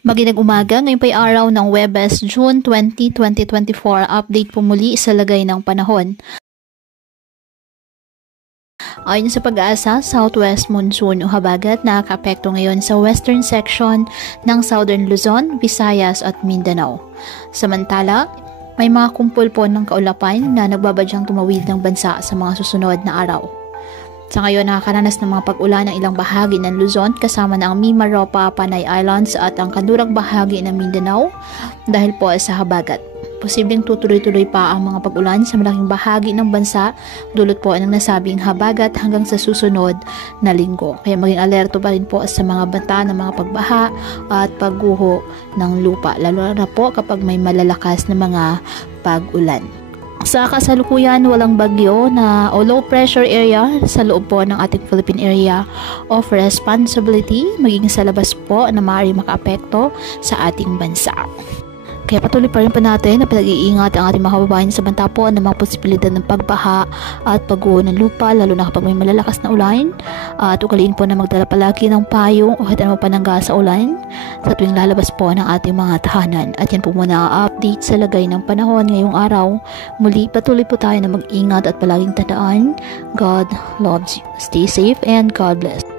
Magandang umaga, ngayon pa'y araw ng Huwebes, June 20, 2024. Update po muli sa lagay ng panahon. Ayon sa pag-asa, southwest monsoon o habagat nakakaapekto ngayon sa western section ng Southern Luzon, Visayas at Mindanao. Samantala, may mga kumpul po ng kaulapan na nagbabadyang tumawid ng bansa sa mga susunod na araw. Sa ngayon, nakakaranas ng mga pag-ulan ng ilang bahagi ng Luzon kasama na ang Mimaropa, Panay Islands at ang kanlurang bahagi ng Mindanao dahil po sa habagat. Posibleng tutuloy-tuloy pa ang mga pag-ulan sa malaking bahagi ng bansa dulot po ng nasabing habagat hanggang sa susunod na linggo. Kaya maging alerto pa rin po sa mga banta ng mga pagbaha at pagguho ng lupa, lalo na po kapag may malalakas na mga pag-ulan. Sa kasalukuyan, walang bagyo na o low pressure area sa loob po ng ating Philippine Area of Responsibility maging sa labas po na maaari makaapekto sa ating bansa. Kaya patuloy pa rin po natin na pinag-iingat ang ating mga kababayan sa banta po ng mga posibilidad ng pagbaha at pagguho ng lupa, lalo na kapag may malalakas na ulan. At ugaliin po na magdala palagi ng payong o kahit ano panangga sa ulan sa tuwing lalabas po ng ating mga tahanan. At yan po muna ang update sa lagay ng panahon ngayong araw. Muli patuloy po tayo na mag-ingat at palaging tandaan, God loves you. Stay safe and God bless.